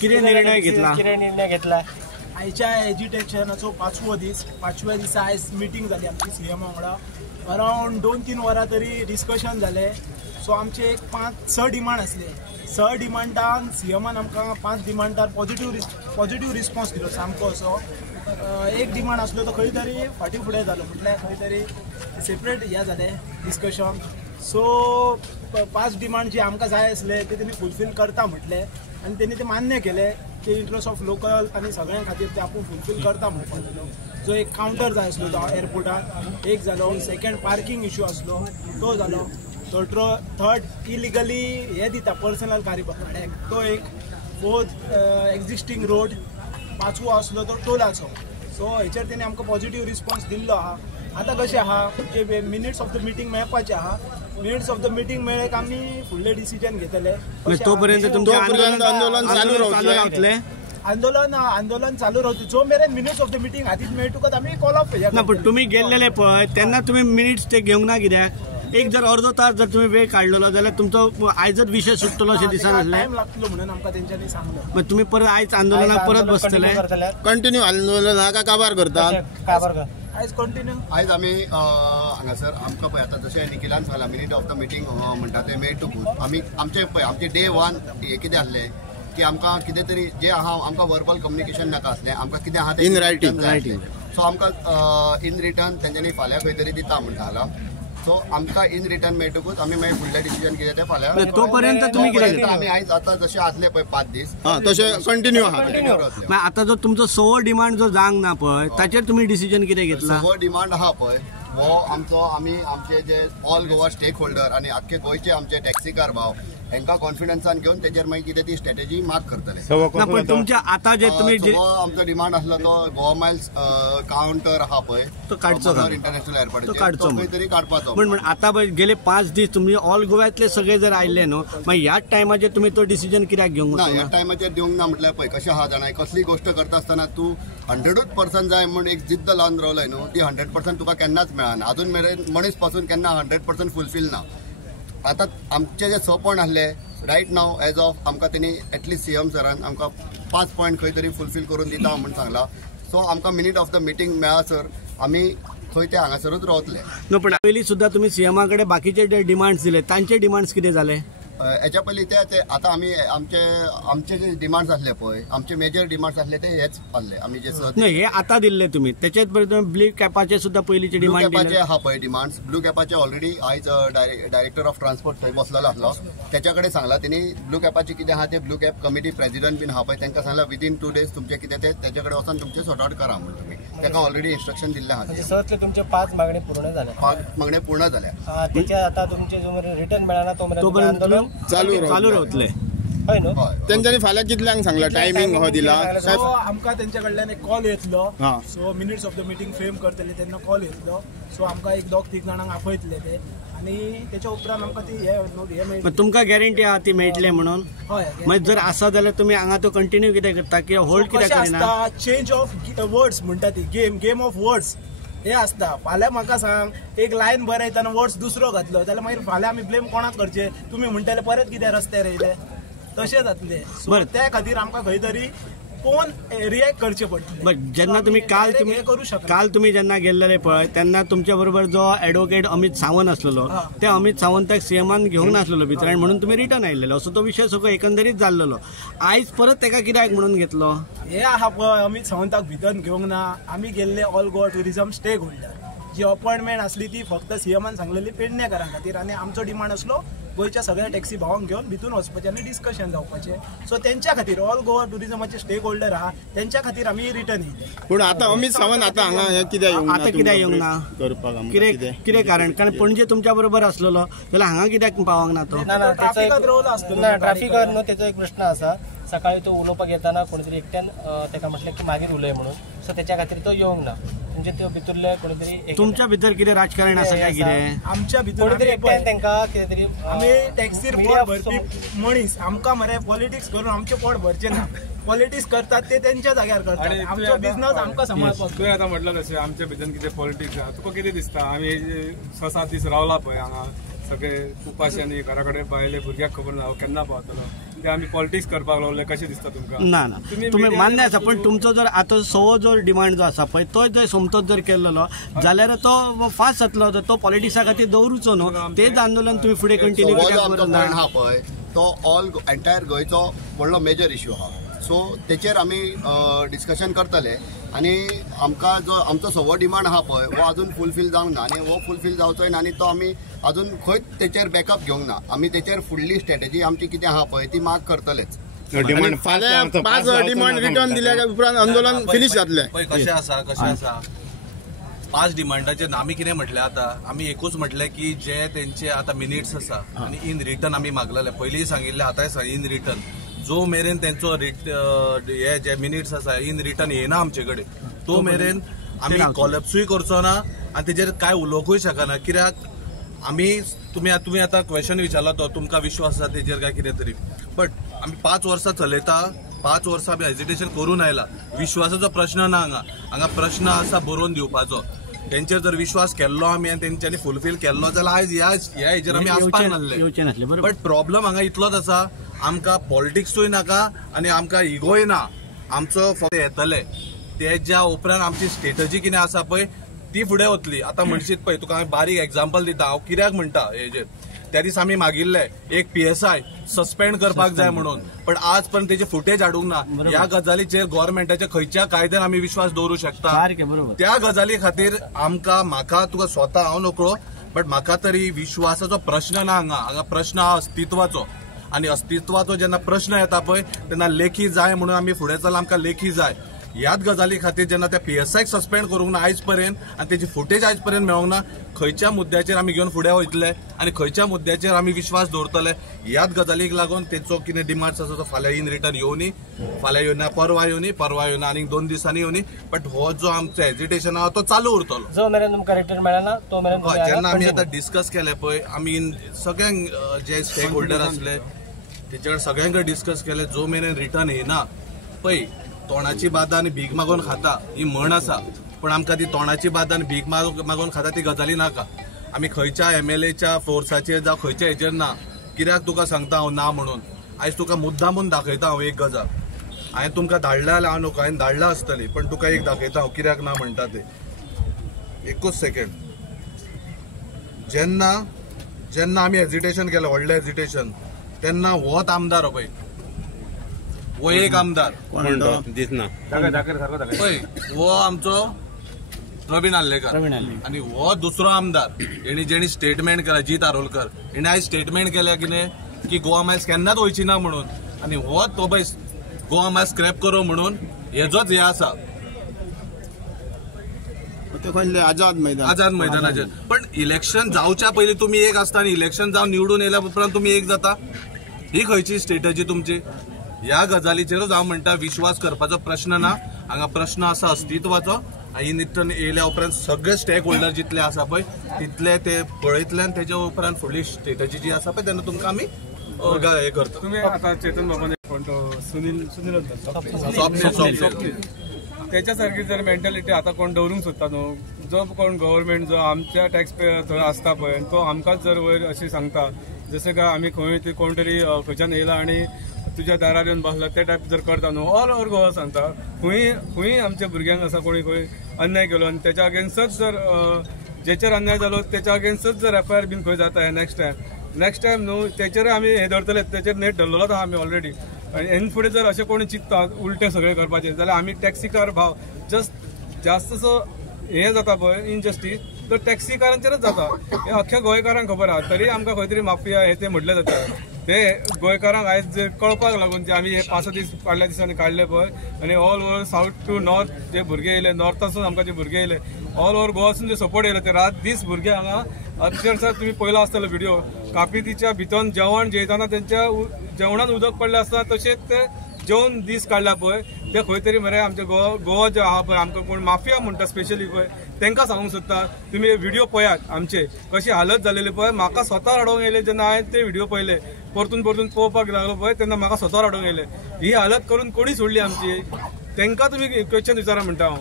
किती निर्णय घेतला आयच्या एज्युटेशनाचो 5वो दीस 5व्या दिसा आयज मिटींग जाली आमची सीएम वांगडा अरावंड 2-3 वरां तरी डिस्कशन जाले. सो आमचे एक 5-6 डिमांड असले. 6 डिमांडान सीएमान आमकां 5 डिमांडार पॉझिटिव्ह रिस्पॉन्स दिलो सामको असो. एक डिमांड असलो तो खंय तरी फाटी फुडें जालो म्हटल्यार खंय तरी सेपरेट हे जालें डिस्कशन. सो 5 डिमांड जे आमकां जाय आसले ते तेणी फुलफील करता म्हटले आनी तेणी ते मान्य केले की इंट्रस्ट ऑफ लोकल आनी सगळ्यां खातीर ते आपूण फुलफील करता म्हणपाक. जो एक कावंटर जाय आसलो तो एअरपोर्टार एक जालो. सेकंड पार्किंग इश्यू आसलो तो जालो. थर्ड इलिगली हे दिता पर्सनल गाडी पकड्याक तो एक. Fourth existing road. 5वो आसलो तो टोलाचो. सो हेचेर तेणी आमकां पॉझिटिव्ह रिस्पॉन्स दिल्लो आहा. आतां कशें आहा की मिनिट्स ऑफ द मिटींग मेळपाचें आहा. मिनिट्स ऑफ द मिटींग मेळ्ळे की आमी फुडले डिसिजन घेतले. तोपर्यंत तुमचें आंदोलन चालू रावतलें. आंदोलन चालू रावतलें जो मेरेन मिनिट्स ऑफ द मिटींग हातीत मेळटकच आमी कॉल ऑफ ना. पण तुम्ही गेल्लेले पळय तेन्ना तुम्ही मिनिट्स ते घेवंक ना कित्याक? एक जर अर्धो तास जर तुम्ही वेळ काढलेलो जाल्यार तुमचो आयजच विषय सुटतलो अशें दिसना आसलें. टायम लागतलो म्हणून आमकां तेंच्यांनी सांगलो. मग तुम्ही परत आयज आंदोलनाक परत बसतले? कंटिन्यू आंदोलन काबार करतात. आयज कंटिन्यू आयज आमी हांगासर आमकां पळय आतां जशें निखिलान सांगलां मिनीट ऑफ द मिटींग म्हणटा ते मेळटकूच आमी आमचे पळय आमचे डे 1 हे कितें आसलें की आमकां कितें तरी जे आहा आमकां वर्बल कम्युनिकेशन नाका आसलें. आमकां कितें आहा तें इन रायटिंग. सो आमकां इन रिटर्न तेंच्यांनी फाल्यां खंय तरी दिता म्हणटा आला. सो आमकां इन रिटर्न मेळटकूच आमी मागीर फुडलें डिसिजन कितें तें फाल्यां. तोपर्यंत तुमी कितें आमी आयज आतां जशें आसले पळय 5 दीस तशें कंटिन्यू आहा. आता जो तुमचो 6वो डिमांड जो जावंक ना पळय ताचेर तुमी डिसिजन कितें घेतला? 6वो डिमांड आहा पळय हो आमचे जे ऑल गोवा स्टेक होल्डर आनी आख्खे गोंयचे आमचे टॅक्सीकार भाव हांकां कॉन्फिडन्सान घेवन तेजेर मागीर कितें ती स्ट्रॅटेजी मार्क करतले. पण तुमच्या आता जे तुम्ही आमचो डिमांड आसलो तो गोवा मायल्स कावंटर आहा पळय तो काडचो इंटरनॅशनल एअरपोर्ट तो काडचो खंय तरी काडपाचो. पण आता गेले 5 दीस तुम्ही ऑल गोव्यातले सगळे जर आयले न्हू मागीर ह्याच टायमाचेर तुम्ही तो डिसिजन कित्याक घेवंक ना? ह्या टायमाचेर दिवंक ना म्हटल्यार पळय कशें आहा जाणां कसली गोश्ट करता आसतना तूं 100% जाय म्हण एक जिद्द लावन रावलय न्हू ती 100% तुका केन्नाच मेळना. अजून मेरेन मनीस पासून केन्ना 100% फुलफील ना. आतां आमचे जे 6 पॉयंट आसले रायट नाव एज ऑफ आमकां तेणी एटलिस्ट सीएम सरान आमकां 5 पॉयंट खंय तरी फुलफील करून दिता म्हणून सांगला. सो आमकां मिनीट ऑफ द मिटींग मेळासर आमी खंय ते हांगासरूच रावतले. नो पण पयलीं सुद्दां तुमी सीएमा कडेन बाकीचे जे डिमांड्स दिले तांचे डिमांड्स कितें जाले? हेच्या पयलीं ते आतां आमी आमचे जे डिमांड्स आसले पळय आमचे मेजर डिमांड्स आसले ते हेच आसले. आमी जे नाही हे आतां दिल्ले तुमी तेचेच परत ब्लू कॅपाचे सुद्दां पयलींचे डिमांड कॅपाचे आहा पळय डिमांड्स ब्लू कॅपाचे ऑलरेडी आयज डायरेक्टर ऑफ ट्रान्सपोर्ट थंय बसलेलो आसलो तेच्या कडेन सांगला तेणी ब्लू कॅपाचे कितें आहा ते ब्लू कॅप कमिटी प्रेसिडेंट बीन आहा पळय तांकां सांगला विदीन 2 डेज तुमचे कितें ते तेच्या कडेन वचून तुमचे सॉर्ट आउट करा म्हणून तुमी ताका ऑलरेडी इन्स्ट्रक्शन दिल्ले आहा. तुमचे 5 मागणी पूर्ण झाल्या. 5 मागण्यो पूर्ण जाल्या. त्याच्या आता तुमचे जो रिटर्न मेळना तोपर्यंत आंदोलन चालू रावतले. तेंच्यांनी फाल्यां कितल्यांक सांगला टायमिंग हो दिला? आमकां तेंच्या कडल्यान एक कॉल येतलो. So minutes of the meeting frame करतले तेन्ना कॉल येतलो. सो आमकां एक 2-3 जाणांक आपयतले ते आनी तेच्या उपरांत आमकां ती हे मेळटली. तुमकां गॅरंटी आहा ती मेळटले म्हणून? हय. मागीर जर आसा जाल्यार तुमी हांगा तो कंटिन्यू कित्याक करता की होल्ड कित्याक करिना? चेंज ऑफ वर्ड्स म्हणटा ती गेम ऑफ वर्ड्स हे आसता. फाल्यां म्हाका सांग एक लायन बरयतना वर्ड्स दुसरो घातलो जाल्यार मागीर फाल्यां आमी ब्लेम कोणाक करचे? तुमी म्हणटले परत कितें रस्त्यार येयले तशें जातले. सो त्या खातीर आमकां खंय तरी कोण रिएक्ट करचे पडटले. जेन्ना तुम्ही काल तुम्ही जेन्ना गेल्लेले पळय तेन्ना तुमच्या बरोबर जो ॲडव्होकेट अमित सावंत आसलेलो त्या अमित सावंताक सीएमान घेवंक नासलेलो भितर आनी म्हणून तुम्ही रिटर्न आयिल्लो असो तो विशय सगळो एकंदरीत जाल्लो. आयज परत ताका कित्याक म्हणून घेतलो? हे आहा पळय अमित सावंताक भितर घेवंक ना. आमी गेल्ले all Goa tourism stakeholder. जी अपॉइंटमेंट आसली ती फक्त सीएमान सांगलेली पेडणेकारां खातीर आनी आमचो डिमांड आसलो गोयच्या सगळ्या टॅक्सी भावांक घेवन भितून वचपाचें आनी डिस्कशन जावपाचें. सो तेंच्या खातीर ऑल गोवा टुरिझमाचे स्टेक होल्डर आहा तेंच्या खातीर आमी रिटर्न येयले. पूण आतां अमित सावंत आतां हांगा कित्याक येवंक ना? कितें कारण? कारण पणजे तुमच्या बरोबर आसलेलो जाल्यार हांगा कित्याक पावंक ना तो? ट्राफिकांत रावलो आसतलो. ट्राफिकांत न्हू तेचो एक प्रश्न आसा. सकाळी तो उलोवपाक येताना कोणीतरी एकट्यान ताका म्हटलें की मागीर उलय म्हणून. सो तेच्या खातीर तो येवंक ना. म्हणजे त्यो भितरले कोणीतरी तुमच्या भितर कितें राजकारण आसा काय कितें? आमच्या भितर कोणीतरी एकट्यान तांकां कितें तरी आमी टॅक्सीर पोट भरपी मनीस आमकां मरे पॉलिटिक्स करून आमचें पोट भरचें ना. पॉलिटिक्स करतात ते त्यांच्या जाग्यार करतात. आमचो बिझनेस आमकां सांबाळपाक. तुवें आतां म्हटलं तशें आमच्या भितर कितें पॉलिटिक्स आहा तुका कितें दिसता आमी 6-7 दीस रावला पळय हांगा सगळे उपाश्यांनी घरा कडेन भायले भुरग्याक खबर ना केन्ना पावतलो ते आमी पॉलिटिक्स करपाक लागले कशें दिसता तुमकां? ना तुम्ही मान्य आसा पण तुमचो जर आता सवो जो डिमांड जो आसा पळय तो जर सोमतोच जर केल्लो जाल्यार तो फास्ट जातलो तो पॉलिटिक्सा खातीर दवरूचो न्हू. तेच आंदोलन तुम्ही फुडें कंटिन्यू पॉयंट हा पळय तो ऑल एंटायर गोंयचो व्हडलो मेजर इश्यू आहा. सो तेचेर आमी डिस्कशन करतले आनी आमकां जो आमचो सवो डिमांड आहा पळय वो अजून फुलफील जावंक ना आनी हो फुलफील जावचोय ना आनी तो आमी अजून खंयच तेचेर बॅकअप घेवंक ना. आमी तेचेर फुडली स्ट्रॅटेजी आमची कितें आहा पळय ती माग करतलेच. डिमांड फाल्यां 5 डिमांड रिटर्न दिल्या उपरांत आंदोलन फिनिश जातलें. कशें आसा 5 डिमांडाचेर आमी कितें म्हटलें आतां आमी एकूच म्हटलें की जे तेंचे आतां मिनिट्स आसा आनी इन रिटर्न आमी मागलेले पयलीं सांगिल्लें आतांय इन रिटर्न जो मेरेन तेंचो हे जे मिनिट्स आसा इन रिटर्न येना आमचे कडेन तो मेरेन आमी कॉलेप्सूय करचो ना आनी तेजेर कांय उलोवंकूय शकना. कित्याक आमी तुमी आतां क्वेश्चन विचारला तो तुमकां विश्वास आसा तेजेर काय कितें तरी बट आमी 5 वर्सां चलयता 5 वर्सां आमी हेजिटेशन करून आयला. विश्वासाचो प्रश्न ना हांगा प्रश्न आसा बरोवन दिवपाचो. तेंचेर जर विश्वास केल्लो आमी आनी तेंच्यांनी फुलफील केल्लो जाल्यार आयज ह्या हेजेर आमी आसपाक नासले. बट प्रॉब्लम हांगा इतलोच आसा आमकां पॉलिटिक्सूय नाका आनी आमकां इगोय ना. आमचो फक्त येतले तेज्या उपरांत आमची स्ट्रेटजी कितें आसा पळय ती फुडें वतली. आतां म्हणशीत पळय तुका हांवें बारीक एग्जाम्पल दिता हांव कित्याक म्हणटा हेजेर त्या दीस आमी मागिल्ले एक PSI सस्पेंड करपाक जाय म्हणून पण आज पण तेचे फुटेज हाडूंक ना. ह्या गजालीचेर गव्हर्नमेंटाच्या खंयच्या कायद्यान आमी विश्वास दवरूं शकता. त्या गजाली खातीर म्हाका तुका स्वता हांव नकळो बट म्हाका तरी विश्वासाचो प्रश्न ना हांगा प्रश्न हा अस्तित्वाचो आनी अस्तित्वाचो जेन्ना प्रश्न येता पळय तेन्ना लेखी जाय म्हणून आमी फुडें चल आमकां लेखी जाय. ह्याच गजाली खातीर जेन्ना त्या PSIक सस्पेंड करूंक ना आयज पर्यंत आनी तेची फुटेज आयज पर्यंत मेळोंक ना खंयच्या मुद्द्याचेर आमी घेवन फुडें वयतले आनी खंयच्या मुद्द्याचेर आमी विश्वास दवरतले ह्याच गजालीक लागून तेचो कितें डिमांड्स आसा तो फाल्यां इन रिटर्न येवनी फाल्यां येवना परवा येवना आनीक 2 दिसांनी येवनी बट हो जो आमचो हेजिटेशन आहा तो चालू उरतलो. जो मेरेन तुमकां रिटर्न मेळना तो मेरेन जेन्ना आमी आतां डिस्कस केले पळय आमी सगळ्यांक जे स्टेक होल्डर आसले तेचे कडेन सगळ्यां कडेन डिस्कस केले जो मेरेन रिटर्न येना पळय तोंडाची बादा आनी भीक मागून खाता ही म्हण आसा पण आमकां ती तोंडाची बादा आनी भीक मागून खाता ती गजाली नाका. आमी खंयच्या MLAच्या फोर्साचेर जावं खंयच्या हेचेर ना. कित्याक तुका सांगता हांव ना म्हणून आयज तुका मुद्दामून दाखयता हांव एक गजाल हांवें तुमकां धाडला जाल्यार हांव नको हांवें धाडला आसतली पण तुका एक दाखयता हांव कित्याक ना म्हणटा ते. एकूच सेकंड जेन्ना आमी हेजिटेशन केलें व्हडलें हेजिटेशन तेन्ना होच आमदार पळय वो एक आमदार दिसना पळय वो आमचो प्रवीण आल्लेकर आनी हो दुसरो आमदार जेणी स्टेटमेंट केला जीत आरोलकर हेणे आयज स्टेटमेंट केल्या कितें की गोवा मायल्स केन्नाच वयची ना म्हणून आनी हो तो पळय गोवा मायल्स स्क्रॅप करो म्हणून हेजोच हे आसा आझाद मैदानाचेर. पण इलेक्शन जावच्या पयलीं तुमी एक आसता आनी इलेक्शन जावन निवडून येयल्या उपरांत तुमी एक जाता ही खंयची स्ट्रेटजी तुमची. ह्या गजालीचेरूच हांव म्हणटा विश्वास करपाचो प्रश्न ना हांगा प्रश्न आसा अस्तित्वाचो आनी निट्टन येयल्या उपरांत सगळे स्टेक होल्डर जितले आसा पळय तितले ते पळयतले आनी तेच्या उपरांत फुडली स्ट्रेटजी जी आसा पळय तेन्ना तुमकां आमी हे करता. तुम्ही आता चेतन बाबाने कोण तो सुनील त्याच्या सारखी जर मेंटॅलिटी आता कोण दवरूंक सोदता न्हू जो कोण गव्हर्नमेंट जो आमच्या टॅक्स पेयर थंय आसता पळय तो आमकांच जर वयर अशी सांगता जशें काय आमी खंय कोण तरी खंयच्यान येयला आनी तुज्या दारार येवन बसला ते टायप जर करता न्हू ऑल ओव्हर गोवा सांगता खंय आमच्या भुरग्यांक असा कोणी खंय अन्याय केलो आनी तेच्या अगेन्स्टच जर जेचेर अन्याय जालो तेच्या अगेन्स्टच जर FIR बीन खंय जाता नेक्स्ट टायम न्हू तेचेर आमी हे धरतले तेचेर नेट धरलेलोच आहा आमी ऑलरेडी आनी हेन फुडें जर अशें कोणी चिंतता उलटे सगळे करपाचें जाल्यार आमी टॅक्सी कार भाव जास्तसो हे जाता पळय इनजस्टीस तो टॅक्सी कारांचेरच जाता हे अख्ख्या गोंयकारांक खबर आहा तरी आमकां खंय तरी माफिया हे ते म्हटले जाता ते गोंयकारांक आयज कळपाक लागून जे आमी हे 5 दीस फाटल्या दिसांनी काडले पळय आनी all over south to north जे भुरगे येयले नॉर्थासून आमकां जे भुरगे येयले ऑल ओव्हर गोवासून जे सपोर्ट येयले ते रात दीस भुरगे हांगा अक्षरशः तुम्ही पयलो आसतलो व्हिडिओ कापितीच्या भितर जेवण जेयताना त्यांच्या जेवणात उदक पडलें आसता तशेंच ते जेवण दीस काडला पळय ते खंय तरी मरे आमच्या गोवा जे आहा पळय आमकां कोण माफिया म्हणटा स्पेशली पळय तांकां सांगूंक सोदता तुम्ही व्हिडिओ पळयात आमचे कशी हालत जालेली पळय. म्हाका स्वता रडोंक येयले जेन्ना हांवें ते व्हिडिओ पळयले, परतून पळोवपाक लागलो पळय तेन्ना म्हाका स्वता रडोंक येयले. ही हालत करून कोणी सोडली आमची, तांकां तुमी क्वेश्चन विचारा म्हणटा हांव.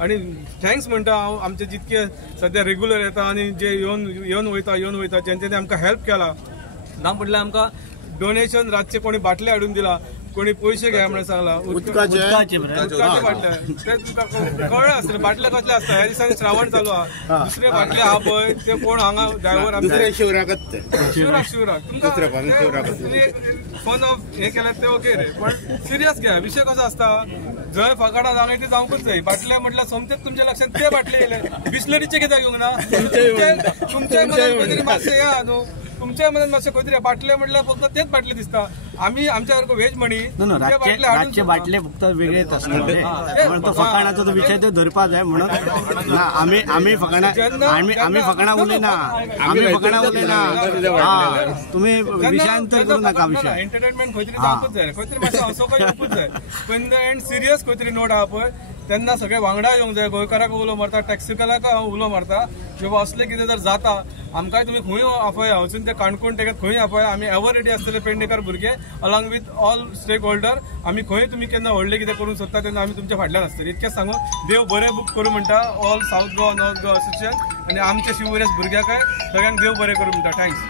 आणि थँक्स म्हणटा हांव आमचे जितके सध्या रेग्युलर येता आनी जे येवन वयता जेंच्यांनी आमकां हेल्प केला. ना म्हटल्यार आमकां डोनेशन रातचे कोणी बाटले हाडून दिला, कोणी पयशे घ्या म्हणून सांगला. उदकाचे बाटले ते तुमकां कळ्ळें आसतलें बाटले कसले आसता. ह्या दिसांनी श्रावण चालू आहा, दुसरे बाटले आहा पळय ते कोण हांगा ड्रायव्हर आमचे शिवराक तुमकां फोन हे केल्यार ते ओके रे, पण सिरियस घ्या. विशय कसो आसता, जंय फकाडा जागा ती जावंकूच जाय. बाटले म्हटल्यार सोमतेच तुमच्या लक्षात ते बाटले येयले, बिस्लरीचे कित्याक येवंक ना? तुमच्या मनात खंय तरी मातशें या न्हू, तुमच्या मनात मातशें खंय तरी बाटले म्हटल्यार फक्त तेच बाटले दिसता. आम्ही आमच्या सारखो व्हेज म्हणी रातचे बाटले फक्त वेगळेच असतात. पण तो फकाणाचा तो विषय ते धरपा जाय म्हणून आम्ही फकाणा उलयना, तुम्ही विषयांतर करू नका. विषय एंटरटेनमेंट खंय तरी जावंकूच जाय, खंय तरी मातशें हसोवपाक येवंकूच जाय. पण एंड सिरियस खंय तरी नोट आहा पळय तेन्ना सगळे वांगडा येवंक जाय. गोंयकाराक उलो मारता, टॅक्सिकलाक उलो मारता, किंवा असले कितें जर जाता आमकांय तुमी खंय आपया, वचून ते काणकोण तेका खंय आपया. आमी एवर रेडी आसतले पेडणेकार भुरगे along with all stakeholder. आमी खंय तुमी केन्ना व्हडले कितें करूंक सोदता तेन्ना आमी तुमच्या फाटल्यान आसतले. इतकेंच सांगून देव बरें बूक करूं म्हणटा all south Goa north Goa association आनी आमच्या शिवरेस भुरग्याकय सगळ्यांक देव बरें करूं म्हणटा. थँक्स.